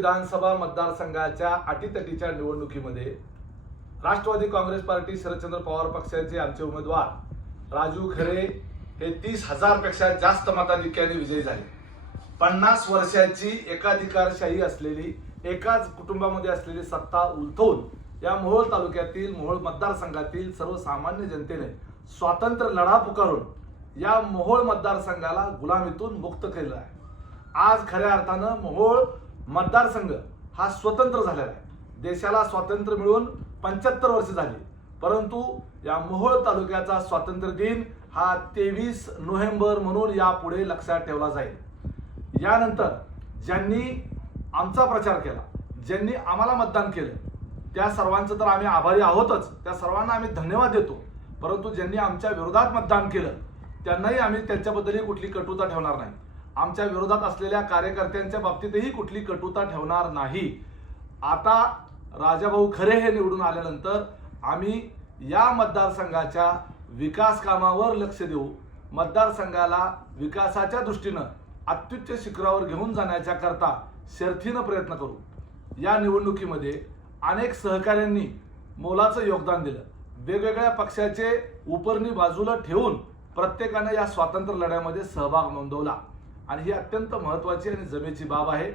विधानसभा मतदारसंघाच्या अटीतटीच्या निवडणुकीमध्ये राष्ट्रवादी काँग्रेस पार्टी शरदचंद्र पवार पक्षाचे आमचे उमेदवार राजू खरे हे 30,000 पेक्षा जास्त मताधिक्याने विजयी झाले। 50 वर्षाची एकाधिकारशाही असलेली एकाच कुटुंबामध्ये असलेली सत्ता उलथवून या मोहोळ तालुक्यातील मोहोळ मतदारसंघातील सर्वसामान्य जनतेने स्वातंत्र्य लढा पुकारून या मोहोळ मतदारसंघाला गुलामीतून मुक्त केलं आहे। आज खऱ्या अर्थानं मोहोळ मतदारसंघ हा स्वतंत्र झालेला आहे। देशाला स्वातंत्र्य मिळून 75 वर्ष झाली, परंतु या मोहोळ तालुक्याचा स्वातंत्र्य दिन हा 23 नोव्हेंबर म्हणून यापुढे लक्षात ठेवला जाईल। यानंतर ज्यांनी आमचा प्रचार केला, ज्यांनी आम्हाला मतदान केलं, त्या सर्वांचं तर आम्ही आभारी आहोतच, त्या सर्वांना आम्ही धन्यवाद देतो। परंतु ज्यांनी आमच्या विरोधात मतदान केलं त्यांनाही आम्ही त्यांच्याबद्दलही कुठली कटुता ठेवणार नाही। आमच्या विरोधात असलेल्या कार्यकर्त्यांच्या बाबतीतही कुठली कटुता ठेवणार नाही। आता राजाभाऊ खरे हे निवडून आल्यानंतर आम्ही या मतदारसंघाच्या विकास कामावर लक्ष देऊ, मतदारसंघाला विकासाच्या दृष्टीनं अत्युच्च शिखरावर घेऊन जाण्याच्या करता शर्थीनं प्रयत्न करू। या निवडणुकीमध्ये अनेक सहकाऱ्यांनी मोलाचं योगदान दिलं। वेगवेगळ्या पक्षाचे उपरणी बाजूला ठेवून प्रत्येकाने या स्वातंत्र्य लढ्यामध्ये सहभाग नोंदवला आणि ही अत्यंत महत्त्वाची आणि जमेची बाब आहे।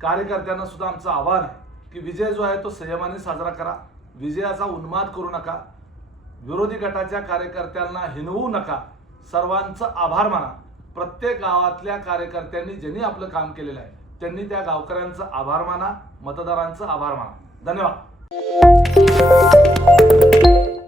कार्यकर्त्यांना सुद्धा आमचं आव्हान आहे की विजय जो आहे तो संयमाने साजरा करा, विजयाचा उन्माद करू नका, विरोधी गटाच्या कार्यकर्त्यांना हिणवू नका, सर्वांचं आभार माना। प्रत्येक गावातल्या कार्यकर्त्यांनी ज्यांनी आपलं काम केलेलं आहे त्यांनी त्या गावकऱ्यांचा आभार माना, मतदारांचा आभार माना। धन्यवाद।